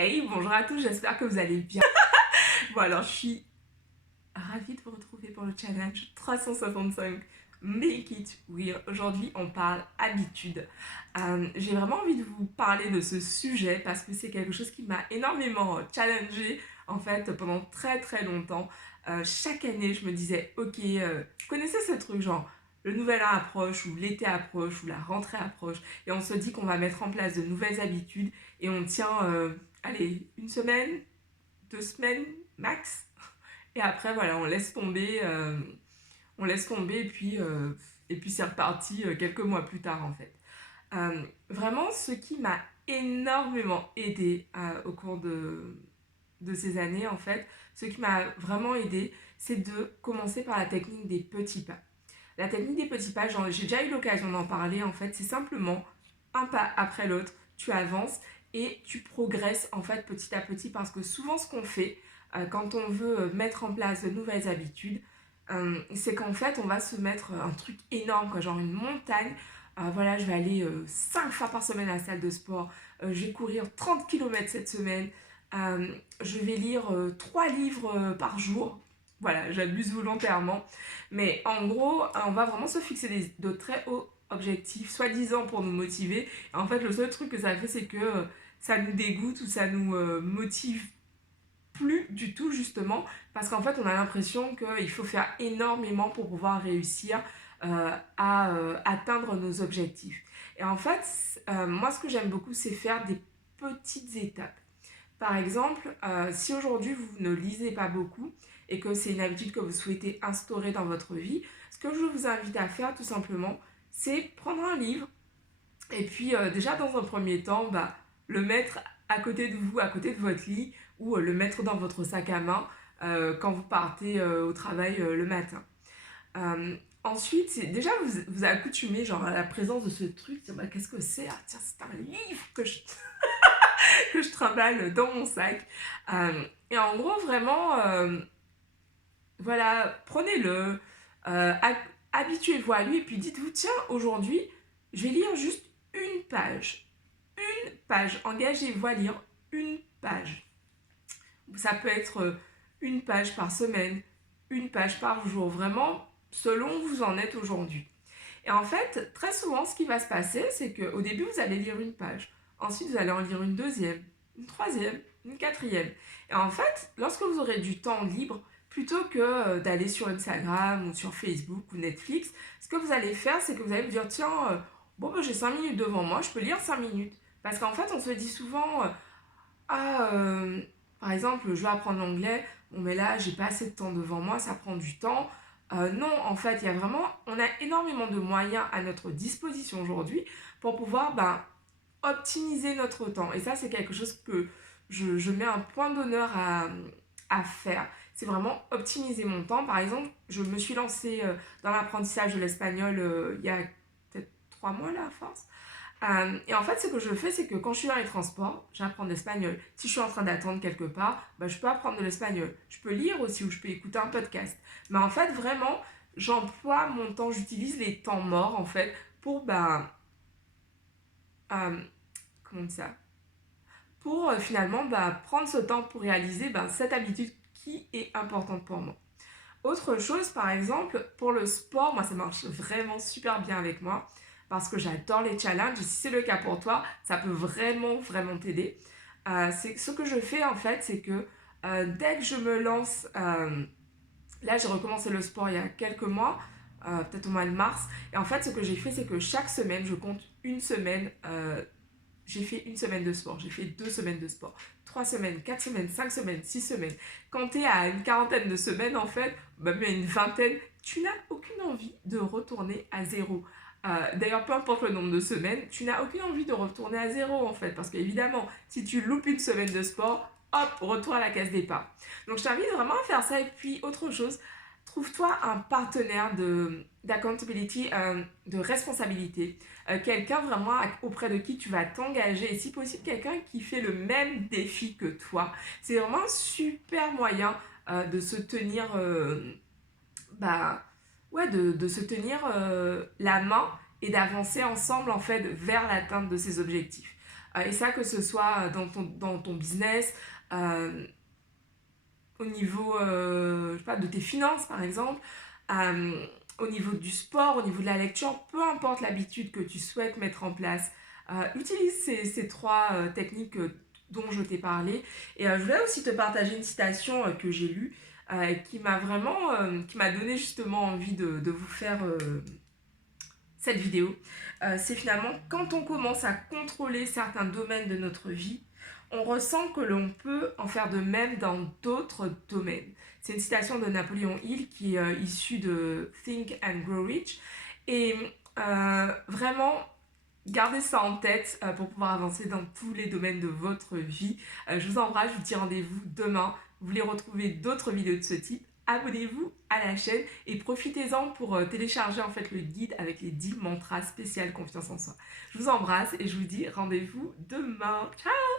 Hey, bonjour à tous, j'espère que vous allez bien. Bon alors, je suis ravie de vous retrouver pour le challenge 365 Make It Real. Aujourd'hui, on parle habitude. J'ai vraiment envie de vous parler de ce sujet parce que c'est quelque chose qui m'a énormément challengée en fait pendant très très longtemps. Chaque année, je me disais, ok, vous connaissez ce truc genre le nouvel an approche ou l'été approche ou la rentrée approche et on se dit qu'on va mettre en place de nouvelles habitudes et on tient, allez, une semaine, 2 semaines max. Et après, voilà, on laisse tomber et puis c'est reparti quelques mois plus tard en fait. Vraiment, ce qui m'a énormément aidé au cours de ces années en fait, ce qui m'a vraiment aidé, c'est de commencer par la technique des petits pas. La technique des petits pas, j'ai déjà eu l'occasion d'en parler en fait, c'est simplement un pas après l'autre, tu avances et tu progresses en fait petit à petit parce que souvent ce qu'on fait quand on veut mettre en place de nouvelles habitudes, c'est qu'en fait on va se mettre un truc énorme, quoi, genre une montagne. Voilà, je vais aller 5 fois par semaine à la salle de sport, je vais courir 30 km cette semaine, je vais lire 3 livres par jour. Voilà, j'abuse volontairement. Mais en gros, on va vraiment se fixer de très hauts objectifs, soi-disant pour nous motiver. Et en fait, le seul truc que ça fait, c'est que ça nous dégoûte ou ça nous motive plus du tout, justement, parce qu'en fait, on a l'impression qu'il faut faire énormément pour pouvoir réussir à atteindre nos objectifs. Et en fait, moi, ce que j'aime beaucoup, c'est faire des petites étapes. Par exemple, si aujourd'hui vous ne lisez pas beaucoup et que c'est une habitude que vous souhaitez instaurer dans votre vie, ce que je vous invite à faire tout simplement, c'est prendre un livre et puis déjà dans un premier temps, le mettre à côté de vous, à côté de votre lit ou le mettre dans votre sac à main quand vous partez au travail le matin. Ensuite, déjà vous accoutumez genre à la présence de ce truc, qu'est-ce que c'est? Ah tiens, c'est un livre que je trimballe dans mon sac. Et en gros, vraiment, voilà, prenez-le, euh, habituez-vous à lui, et puis dites-vous, tiens, aujourd'hui, je vais lire juste une page. Une page. Engagez-vous à lire une page. Ça peut être une page par semaine, une page par jour, vraiment, selon où vous en êtes aujourd'hui. Et en fait, très souvent, ce qui va se passer, c'est qu'au début, vous allez lire une page. Ensuite, vous allez en lire une deuxième, une troisième, une quatrième. Et en fait, lorsque vous aurez du temps libre, plutôt que d'aller sur Instagram ou sur Facebook ou Netflix, ce que vous allez faire, c'est que vous allez vous dire, tiens, bon, j'ai 5 minutes devant moi, je peux lire 5 minutes. Parce qu'en fait, on se dit souvent, ah, par exemple, je vais apprendre l'anglais, bon, mais là, j'ai pas assez de temps devant moi, ça prend du temps. Non, en fait, il y a vraiment, on a énormément de moyens à notre disposition aujourd'hui pour pouvoir optimiser notre temps. Et ça, c'est quelque chose que je mets un point d'honneur à faire. C'est vraiment optimiser mon temps. Par exemple, je me suis lancée dans l'apprentissage de l'espagnol il y a peut-être 3 mois là, à force. Et en fait, ce que je fais, c'est que quand je suis dans les transports, j'apprends l'espagnol. Si je suis en train d'attendre quelque part, je peux apprendre de l'espagnol. Je peux lire aussi ou je peux écouter un podcast. Mais en fait, vraiment, j'emploie mon temps, j'utilise les temps morts, en fait, pour, euh, comment dire ça, pour finalement prendre ce temps pour réaliser cette habitude qui est importante pour moi. Autre chose, par exemple, pour le sport, moi ça marche vraiment super bien avec moi parce que j'adore les challenges. Et si c'est le cas pour toi, ça peut vraiment, vraiment t'aider. C'est ce que je fais en fait, c'est que dès que je me lance, là j'ai recommencé le sport il y a quelques mois, peut-être au mois de mars. Et en fait, ce que j'ai fait, c'est que chaque semaine, je compte une semaine. J'ai fait une semaine de sport, j'ai fait 2 semaines de sport, 3 semaines, 4 semaines, 5 semaines, 6 semaines. Quand tu es à une quarantaine de semaines, en fait, même une vingtaine, tu n'as aucune envie de retourner à zéro. D'ailleurs, peu importe le nombre de semaines, tu n'as aucune envie de retourner à zéro, en fait. Parce qu'évidemment, si tu loupes une semaine de sport, hop, retour à la case départ. Donc, je t'invite vraiment à faire ça. Et puis, autre chose, trouve-toi un partenaire d'accountability, de responsabilité. Quelqu'un vraiment auprès de qui tu vas t'engager. Et si possible, quelqu'un qui fait le même défi que toi. C'est vraiment un super moyen de se tenir, ouais, de se tenir la main et d'avancer ensemble en fait vers l'atteinte de ses objectifs. Et ça, que ce soit dans ton business, euh, au niveau je sais pas, de tes finances par exemple, euh, au niveau du sport, au niveau de la lecture, peu importe l'habitude que tu souhaites mettre en place, utilise ces trois techniques dont je t'ai parlé. Et je voulais aussi te partager une citation que j'ai lue qui m'a vraiment, qui m'a donné justement envie de vous faire cette vidéo. C'est finalement quand on commence à contrôler certains domaines de notre vie, on ressent que l'on peut en faire de même dans d'autres domaines. C'est une citation de Napoléon Hill qui est issue de Think and Grow Rich. Et vraiment, gardez ça en tête pour pouvoir avancer dans tous les domaines de votre vie. Je vous embrasse, je vous dis rendez-vous demain. Vous voulez retrouver d'autres vidéos de ce type, abonnez-vous à la chaîne et profitez-en pour télécharger en fait le guide avec les 10 mantras spéciales confiance en soi. Je vous embrasse et je vous dis rendez-vous demain. Ciao!